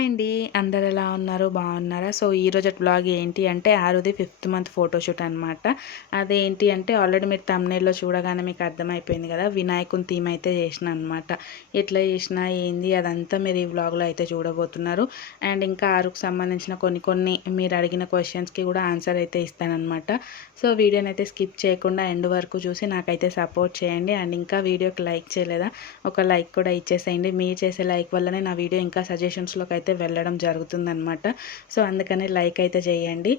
Hi అండి. అందరు ఎలా ఉన్నారు? బాగున్నారా? సో ఈరోజు బ్లాగ్ ఏంటి అంటే ఆరుది 5th మంత్ ఫోటోషూట్ అనమాట. అదేంటి అంటే ఆల్రెడీ మీరు థంబ్‌నెయిల్‌లో చూడగానే మీకు అర్థమైపోయింది కదా, వినాయకుని థీమ్ అయితే చేసిన అనమాట. ఎట్లా చేసినా ఏంది అదంతా మీరు ఈ వ్లాగ్లో అయితే చూడబోతున్నారు. అండ్ ఇంకా ఆరుకు సంబంధించిన కొన్ని మీరు అడిగిన క్వశ్చన్స్కి కూడా ఆన్సర్ అయితే ఇస్తానన్నమాట. సో వీడియోని అయితే స్కిప్ చేయకుండా ఎండ్ వరకు చూసి నాకైతే సపోర్ట్ చేయండి. అండ్ ఇంకా వీడియోకి లైక్ చేయలేదా, ఒక లైక్ కూడా ఇచ్చేసేయండి. మీరు చేసే లైక్ వల్లనే నా వీడియో ఇంకా సజెషన్స్లోకి అయితే వెళ్ళడం జరుగుతుందనమాట. సో అందుకని లైక్ అయితే చేయండి.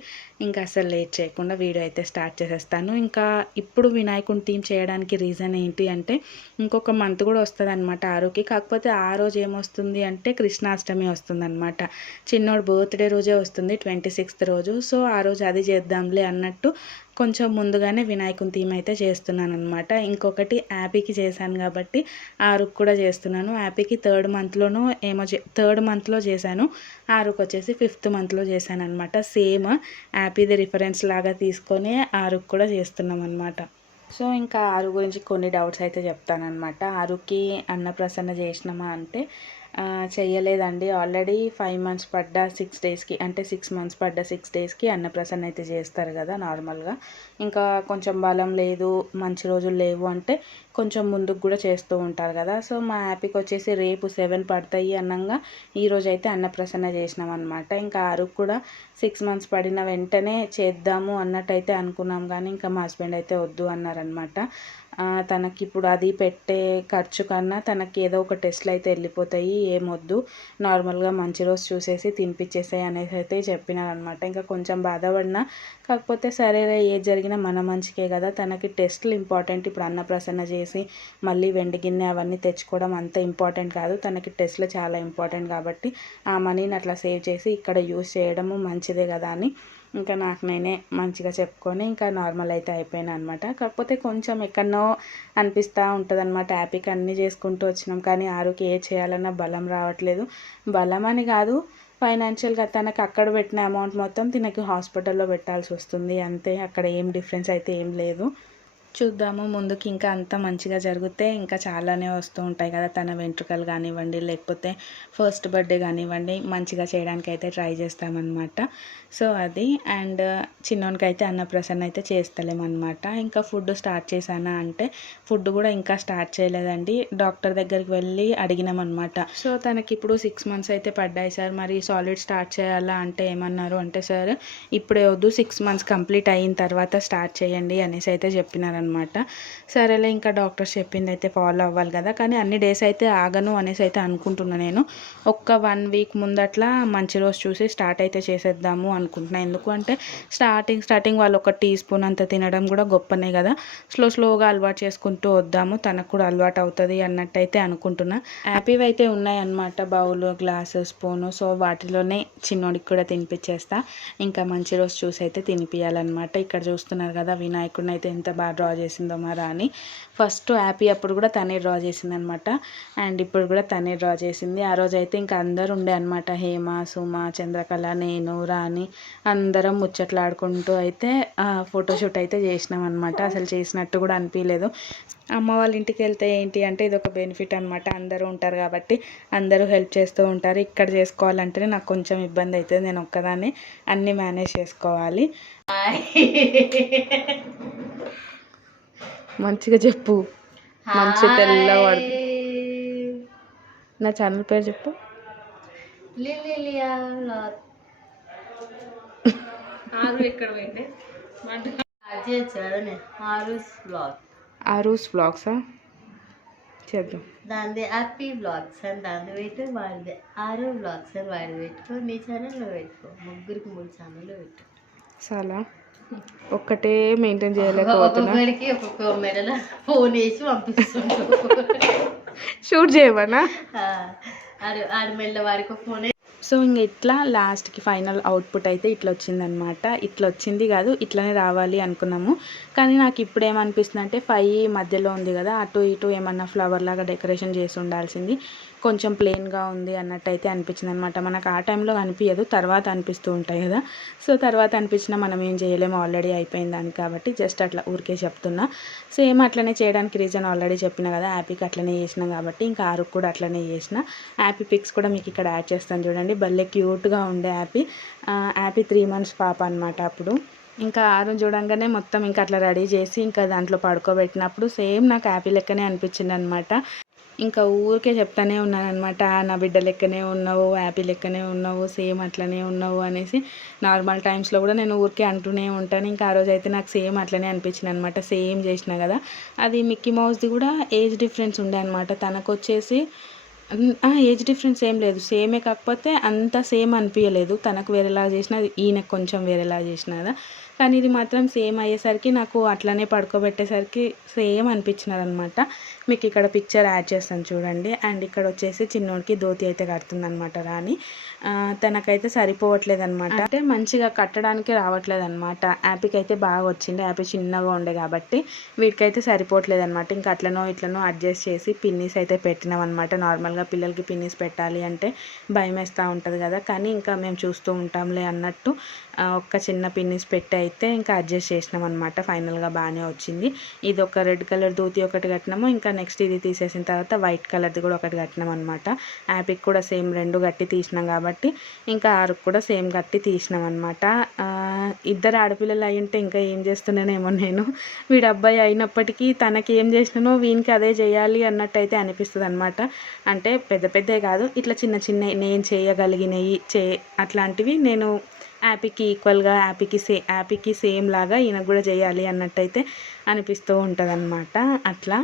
ఇంకా అసలు లేట్ చేయకుండా వీడియో అయితే స్టార్ట్ చేసేస్తాను. ఇంకా ఇప్పుడు వినాయకుని థీమ్ చేయడానికి రీజన్ ఏంటి అంటే ఇంకొక మంత్ కూడా వస్తుంది అనమాట ఆరుకి. కాకపోతే ఆ రోజు ఏమొస్తుంది అంటే కృష్ణాష్టమి వస్తుంది అనమాట. చిన్నోడు బర్త్డే రోజే వస్తుంది, 26th రోజు. సో ఆ రోజు అది చేద్దాంలే అన్నట్టు కొంచెం ముందుగానే వినాయకుని థీమ్ అయితే చేస్తున్నాను అనమాట. ఇంకొకటి యాపీకి చేశాను కాబట్టి ఆరుకు కూడా చేస్తున్నాను. యాపీకి థర్డ్ మంత్లో చేశాను. ఆరుకు వచ్చేసి 5th మంత్లో చేశాను అనమాట. సేమ్ యాపీది రిఫరెన్స్ లాగా తీసుకొని ఆరుకు కూడా చేస్తున్నాం అనమాట. సో ఇంకా ఆరు గురించి కొన్ని డౌట్స్ అయితే చెప్తానమాట. ఆరుకి అన్నప్రసన్న చేసినామా అంటే చెయ్యలేదండి. ఆల్రెడీ 5 months పడ్డ 6 daysకి, అంటే 6 months పడ్డ 6 daysకి అన్నప్రసన్న అయితే చేస్తారు కదా నార్మల్గా. ఇంకా కొంచెం బలం లేదు, మంచి రోజులు లేవు అంటే కొంచెం ముందుకు కూడా చేస్తూ ఉంటారు కదా. సో మా హ్యాపీకి వచ్చేసి రేపు 7 పడతాయి అన్నంగా ఈరోజు అయితే అన్నప్రసన్న చేసినాం అనమాట. ఇంకా ఆరుకు కూడా 6 months పడిన వెంటనే చేద్దాము అన్నట్టయితే అనుకున్నాం, కానీ ఇంకా మా హస్బెండ్ అయితే వద్దు అన్నారనమాట. తనకి ఇప్పుడు అది పెట్టే ఖర్చు కన్నా తనకి ఏదో ఒక టెస్ట్లు అయితే వెళ్ళిపోతాయి, ఏమొద్దు నార్మల్గా మంచి రోజు చూసేసి తినిపించేసాయి అనేసి అయితే చెప్పినారనమాట. ఇంకా కొంచెం బాధపడినా, కాకపోతే సరేలే ఏది జరిగినా మన మంచికే కదా, తనకి టెస్ట్లు ఇంపార్టెంట్. ఇప్పుడు అన్నప్రసన్న చేసి మళ్ళీ వెండి గిన్నె అవన్నీ తెచ్చుకోవడం అంత ఇంపార్టెంట్ కాదు, తనకి టెస్ట్లు చాలా ఇంపార్టెంట్. కాబట్టి ఆ మనీని అట్లా సేవ్ చేసి ఇక్కడ యూస్ చేయడము మంచిదే కదా అని ఇంకా నాకు నేనే మంచిగా చెప్పుకొని ఇంకా నార్మల్ అయితే అయిపోయినా అనమాట. కాకపోతే కొంచెం ఎక్కడనో అనిపిస్తూ ఉంటుంది అనమాట. హ్యాపీకి అన్నీ చేసుకుంటూ వచ్చినాం కానీ ఆరుకి ఏ చేయాలన్నా బలం రావట్లేదు. బలం అని కాదు, ఫైనాన్షియల్గా తనకు అక్కడ పెట్టిన అమౌంట్ మొత్తం తినకి హాస్పిటల్లో పెట్టాల్సి వస్తుంది అంతే. అక్కడ ఏం డిఫరెన్స్ అయితే ఏం లేదు. చూద్దాము ముందుకి ఇంకా అంత మంచిగా జరిగితే ఇంకా చాలానే వస్తూ ఉంటాయి కదా, తన వెంట్రుకలు కానివ్వండి లేకపోతే ఫస్ట్ బర్త్డే కానివ్వండి, మంచిగా చేయడానికి అయితే ట్రై చేస్తామన్నమాట. సో అది. అండ్ చిన్నోనికి అయితే అన్నప్రసన్న అయితే చేస్తలేమన్నమాట. ఇంకా ఫుడ్ స్టార్ట్ చేశానా అంటే ఫుడ్ కూడా ఇంకా స్టార్ట్ చేయలేదండి. డాక్టర్ దగ్గరికి వెళ్ళి అడిగినామన్నమాట. సో తనకి ఇప్పుడు 6 months అయితే పడ్డాయి సార్, మరి సాలిడ్ స్టార్ట్ చేయాలా అంటే ఏమన్నారు అంటే, సార్ ఇప్పుడే వద్దు, 6 months కంప్లీట్ అయిన తర్వాత స్టార్ట్ చేయండి అనేసి అయితే చెప్పినారు అనమాట. సరేలే ఇంకా డాక్టర్స్ చెప్పింది అయితే ఫాలో అవ్వాలి కదా, కానీ అన్ని డేస్ అయితే ఆగను అనేసి అయితే అనుకుంటున్నా. నేను ఒక్క 1 week ముందట్లా మంచి రోజు చూసి స్టార్ట్ అయితే చేసేద్దాము అనుకుంటున్నా. ఎందుకు అంటే స్టార్టింగ్ వాళ్ళు ఒక టీ స్పూన్ అంత తినడం కూడా గొప్పనే కదా, స్లోగా అలవాటు చేసుకుంటూ వద్దాము, తనకు కూడా అలవాటు అవుతుంది అన్నట్టయితే అనుకుంటున్నా. హ్యాపీవి అయితే ఉన్నాయన్నమాట, బౌలు, గ్లాసు, స్పూను. సో వాటిలోనే చిన్నోడికి కూడా తినిపించేస్తా. ఇంకా మంచి రోజు చూసి అయితే తినిపించాలన్నమాట. ఇక్కడ చూస్తున్నారు కదా వినాయకుడిని అయితే ఎంత బాగా డ్రా చేసిందో మా రాణి. ఫస్ట్ హ్యాపీ అప్పుడు కూడా తనే డ్రా చేసింది అనమాట, అండ్ ఇప్పుడు కూడా తనే డ్రా చేసింది. ఆ రోజు అయితే ఇంకా అందరు ఉండే అనమాట, హేమ, సుమ, చంద్రకళ, నేను, రాణి అందరం ముచ్చట్లాడుకుంటూ అయితే ఫోటోషూట్ అయితే చేసినాం అనమాట. అసలు చేసినట్టు కూడా అనిపించలేదు. అమ్మ వాళ్ళ ఇంటికి వెళ్తే ఏంటి అంటే ఇది ఒక బెనిఫిట్ అనమాట, అందరూ ఉంటారు కాబట్టి అందరూ హెల్ప్ చేస్తూ ఉంటారు. ఇక్కడ చేసుకోవాలంటేనే నాకు కొంచెం ఇబ్బంది అవుతుంది, నేను ఒక్కదాన్ని అన్నీ మేనేజ్ చేసుకోవాలి. మంచిగా చెప్పు, మంచి తెల్లవాడు. నా ఛానల్ పేరు చెప్పు. ఆరూస్ వ్లాగ్సా చేద్దాం. దాని హ్యాపీ వ్లాగ్స్ అని దాన్ని పెట్టి వాడిదే ఆరు వ్లాగ్స్ అని వాడి పెట్టుకో, నీ ఛానల్లో పెట్టుకో, ముగ్గురికి 3 ఛానల్లో పెట్టు. చాలా ఒక్కటే మెయింటైన్ చేయలేకపోతున్నా. ఒక్కొక్కడికి ఒక్కొక్క మెడలో ఫోన్ వేసి పంపిస్తుంటా. షూట్ చేయమన్నా ఆడి మెల్ల వాడికి ఫోన్. సో ఇంక ఇట్లా లాస్ట్కి ఫైనల్ అవుట్పుట్ అయితే ఇట్లా వచ్చిందనమాట. ఇట్లా వచ్చింది కాదు, ఇట్లానే రావాలి అనుకున్నాము. కానీ నాకు ఇప్పుడు ఏమనిపిస్తుంది అంటే 5 మధ్యలో ఉంది కదా, అటు ఇటు ఏమన్నా ఫ్లవర్ లాగా డెకరేషన్ చేసి ఉండాల్సింది, కొంచెం ప్లెయిన్గా ఉంది అన్నట్టయితే అనిపించింది అనమాట. మనకు ఆ టైంలో అనిపించదు, తర్వాత అనిపిస్తూ ఉంటాయి కదా. సో తర్వాత అనిపించినా మనం ఏం చేయలేము, ఆల్రెడీ అయిపోయింది దానికి. కాబట్టి జస్ట్ అట్లా ఊరికే చెప్తున్నా. సేమ్ అట్లనే చేయడానికి రీజన్ ఆల్రెడీ చెప్పిన కదా, హ్యాపీకి అట్లనే చేసినాం కాబట్టి ఇంకా ఆరుకు కూడా అట్లనే చేసిన. హ్యాపీ పిక్స్ కూడా మీకు ఇక్కడ యాడ్ చేస్తాను చూడండి, భలే క్యూట్గా ఉండే హ్యాపీ. హ్యాపీ 3 months పాప అనమాట అప్పుడు. ఇంకా ఆరు చూడంగానే మొత్తం ఇంకా అట్లా రెడీ చేసి ఇంకా దాంట్లో పడుకోబెట్టినప్పుడు సేమ్ నాకు హ్యాపీ లెక్కనే అనిపించింది అనమాట. ఇంకా ఊరికే చెప్తానే ఉన్నాను అనమాట, నా బిడ్డ లెక్కనే ఉన్నావు, హ్యాపీ లెక్కనే ఉన్నావు, సేమ్ అట్లనే ఉన్నావు అనేసి. నార్మల్ టైమ్స్లో కూడా నేను ఊరికే అంటూనే ఉంటాను. ఇంకా ఆ రోజు అయితే నాకు సేమ్ అట్లనే అనిపించింది అనమాట. సేమ్ చేసిన కదా, అది మిక్కీ మౌస్ది కూడా ఏజ్ డిఫరెన్స్ ఉండే అనమాట. తనకు వచ్చేసి ఏజ్ డిఫరెన్స్ ఏం లేదు, సేమే, కాకపోతే అంత సేమ్ అనిపించలేదు. తనకు వేరేలా చేసిన, ఈయనకు కొంచెం వేరేలా చేసిన కదా. కానీ ఇది మాత్రం సేమ్ అయ్యేసరికి నాకు అట్లనే పడుకోబెట్టేసరికి సేమ్ అనిపించినారు అనమాట. మీకు ఇక్కడ పిక్చర్ యాడ్ చేస్తాను చూడండి. అండ్ ఇక్కడ వచ్చేసి చిన్నోడికి ధోతి అయితే కడుతుంది అనమాట రాని. తనకైతే సరిపోవట్లేదు అనమాట, అంటే మంచిగా కట్టడానికి రావట్లేదు అనమాట. యాపీకి అయితే బాగా వచ్చింది, యాపీ చిన్నగా ఉండే కాబట్టి వీటికైతే సరిపోవట్లేదు అనమాట. ఇంకా అట్లనో ఇట్లనో అడ్జస్ట్ చేసి పిన్నీస్ అయితే పెట్టినాం అనమాట. నార్మల్గా పిల్లలకి పిన్నీస్ పెట్టాలి అంటే భయం వేస్తూ ఉంటుంది కదా, కానీ ఇంకా మేము చూస్తూ ఉంటాంలే అన్నట్టు ఒక్క చిన్న పిన్నీస్ పెట్టి అయితే ఇంకా అడ్జస్ట్ చేసినాం అనమాట. ఫైనల్గా బాగానే వచ్చింది. ఇది ఒక రెడ్ కలర్ ధోతి ఒకటి కట్టినాము, ఇంకా నెక్స్ట్ ఇది తీసేసిన తర్వాత వైట్ కలర్ది కూడా ఒకటి కట్టినాం అనమాట. యాపీకి కూడా సేమ్ 2 గట్టి తీసినాం కాబట్టి ఇంకా ఆరుకు కూడా సేమ్ గట్టి తీసినాం అనమాట. ఇద్దరు ఆడపిల్లలు అయి ఉంటే ఇంకా ఏం చేస్తున్నానేమో నేను. వీడు అబ్బాయి అయినప్పటికీ తనకి ఏం చేసినానో వీనికి అదే చేయాలి అన్నట్టు అయితే అనిపిస్తుంది అనమాట. అంటే పెద్ద పెద్దవి కాదు, ఇట్లా చిన్న చిన్న నేను చేయగలిగినవి అట్లాంటివి నేను హ్యాపీకి ఈక్వల్గా, హ్యాపీకి సేమ్ లాగా ఈయనకు కూడా చేయాలి అన్నట్టయితే అనిపిస్తూ ఉంటుంది అనమాట. అట్లా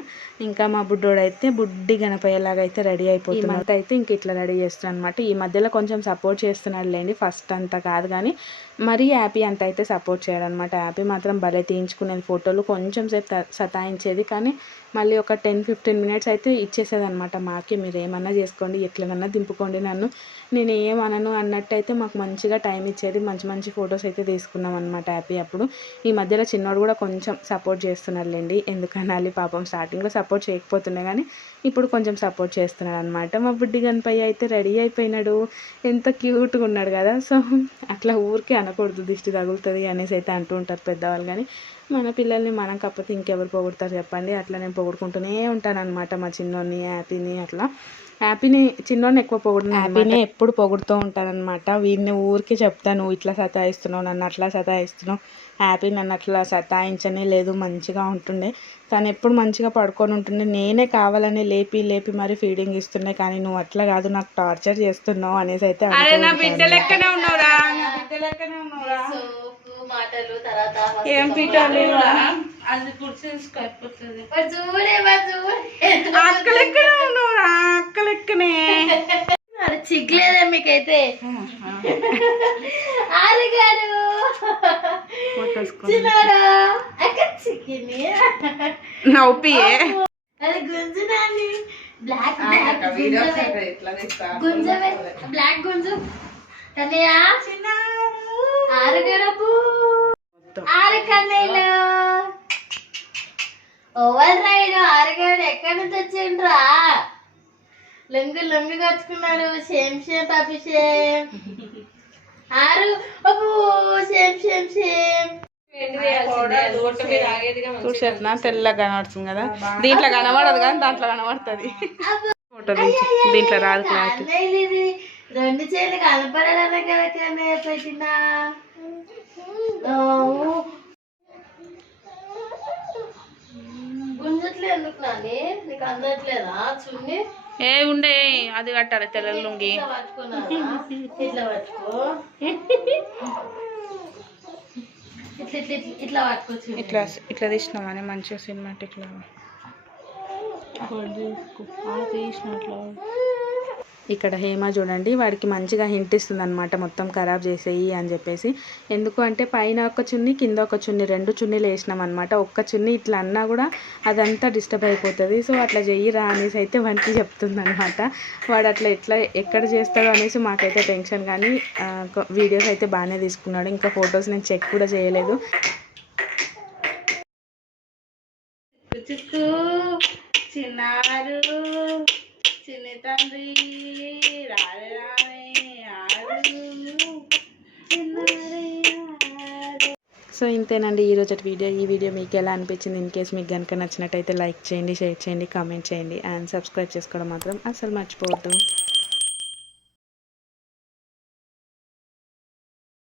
ఇంకా మా బుడ్డోడైతే బుడ్డి గణపయ్యలాగా అయితే రెడీ అయిపోతున్నాడు. అయితే ఇంక ఇట్లా రెడీ చేస్తున్నాడు అనమాట. ఈ మధ్యలో కొంచెం సపోర్ట్ చేస్తున్నాడు లేండి, ఫస్ట్ అంతా కాదు కానీ మరీ హ్యాపీ అంత అయితే సపోర్ట్ చేయడు అనమాట. హ్యాపీ మాత్రం భలే తీయించుకునేది ఫోటోలు, కొంచెం సేపు సతాయించేది కానీ మళ్ళీ ఒక 10-15 minutes అయితే ఇచ్చేసేది అనమాట. మాకే మీరు ఏమన్నా చేసుకోండి, ఎట్లనన్నా దింపుకోండి నన్ను, నేను ఏమనను అన్నట్టయితే మాకు మంచిగా టైం ఇచ్చేది. మంచి మంచి ఫొటోస్ అయితే తీసుకున్నాం అనమాట హ్యాపీ అప్పుడు. ఈ మధ్యలో చిన్నోడు కూడా కొంచెం సపోర్ట్ చేస్తున్నాడులేండి, ఎందుకనాలి పాపం. స్టార్టింగ్లో సపోర్ట్ చేయకపోతుండే కానీ ఇప్పుడు కొంచెం సపోర్ట్ చేస్తున్నాడు అనమాట. మా బుడ్డి గణపయ్య అయితే రెడీ అయిపోయినాడు, ఎంత క్యూట్గా ఉన్నాడు కదా. సో అట్లా ఊరికే అనకూడదు, దిష్టి తగులుతుంది అనేసి అయితే అంటూ ఉంటారు పెద్దవాళ్ళు. కానీ మన పిల్లల్ని మనం కాకపోతే ఇంకెవరు పొగుడతారు చెప్పండి. అట్లా నేను పొగుడుకుంటూనే ఉంటాను అనమాట మా చిన్నోడిని, హ్యాపీని. అట్లా హ్యాపీని, చిన్నోడిని ఎక్కువ పొగుడు, హ్యాపీని ఎప్పుడు పొగుడుతూ ఉంటాను అనమాట. వీడిని ఊరికే చెప్తాను, నువ్వు ఇట్లా సతాయిస్తున్నావు, నన్ను అట్లా సతాయిస్తున్నావు. హ్యాపీ నన్ను అట్లా సతాయించనే లేదు, మంచిగా ఉంటుండే. తను ఎప్పుడు మంచిగా పడుకొని ఉంటుండే, నేనే కావాలని లేపి లేపి మరి ఫీడింగ్ ఇస్తుండే, కానీ నువ్వు అట్లా కాదు, నాకు టార్చర్ చేస్తున్నావు అనేసి అయితే మాటలు తర్వాత ఏం పీటాలి అది కుర్చీ అక్క లెక్కనే చిగ్లేదా మీకైతే. ఆలుగాడు చిక్కింది నవ్వుపియే, అది గుంజుదాన్ని. బ్లాక్ గుంజవే, బ్లాక్ గుంజు కన్నయ్య. ఆరుగడపు 6 కన్నయ్యలు ఓవర్ రైడ్. ఆరుగడు ఎక్కడి నుంచి వచ్చిండ్రా? లొంగు లొంగు కచ్చుకున్నాడు. సేమ్ సేమ్ పాపి సేమ్. 6 అబ్బో సేమ్ సేమ్ సేమ్. చూసేట్నా తెల్లగా కనబడుతుంది కదా, దీంట్లో కనబడదు కానీ దాంట్లో కనబడుతుంది ఫోటో నుంచి, దీంట్లో రాదు క్లారిటీ. 2 చేతులు కనపడాలన్నా కదా కన్నయ్య పెట్టినా. గుంజట్లే ఎందుకు నాని, నీకు అందట్లేదా చున్ని? ఏ ఉండే అది కట్టాలి తెల్ల లుంగి. ఇట్లా పట్టుకున్నారా? ఇట్లా పట్టుకో, ఇట్లా ఇట్లా ఇట్లా పట్టుకోవచ్చు. ఇట్లా ఇట్లా తీసినామని మంచిగా సినిమాటిక్ లాగా తీసినట్లు. ఇక్కడ హేమ చూడండి, వాడికి మంచిగా హింట్ ఇస్తుంది అనమాట, మొత్తం ఖరాబ్ చేసేయి అని చెప్పేసి. ఎందుకు అంటే పైన ఒక చున్ని కింద ఒక చున్ని, 2 చున్నీలు వేసినాం అనమాట. ఒక్క చున్ని ఇట్లా అన్నా కూడా అదంతా డిస్టర్బ్ అయిపోతుంది. సో అట్లా చెయ్యిరా అనేసి అయితే వానికి చెప్తుంది అనమాట. వాడు అట్లా ఎక్కడ చేస్తాడో అనేసి మాకైతే టెన్షన్. కానీ వీడియోస్ అయితే బాగానే తీసుకున్నాడు. ఇంకా ఫొటోస్ నేను చెక్ కూడా చేయలేదు. చుక్కు చిన్నారు చిన్ని తండ్రి రాలే రాలే ఆడు చిన్నారి ఆడు. సో ఇంతేనండి ఈరోజు వీడియో. ఈ వీడియో మీకు ఎలా అనిపించింది? ఇన్ కేస్ మీకు కనుక నచ్చినట్టయితే లైక్ చేయండి, షేర్ చేయండి, కామెంట్ చేయండి అండ్ సబ్స్క్రైబ్ చేసుకోవడం మాత్రం అస్సలు మర్చిపోవద్దు.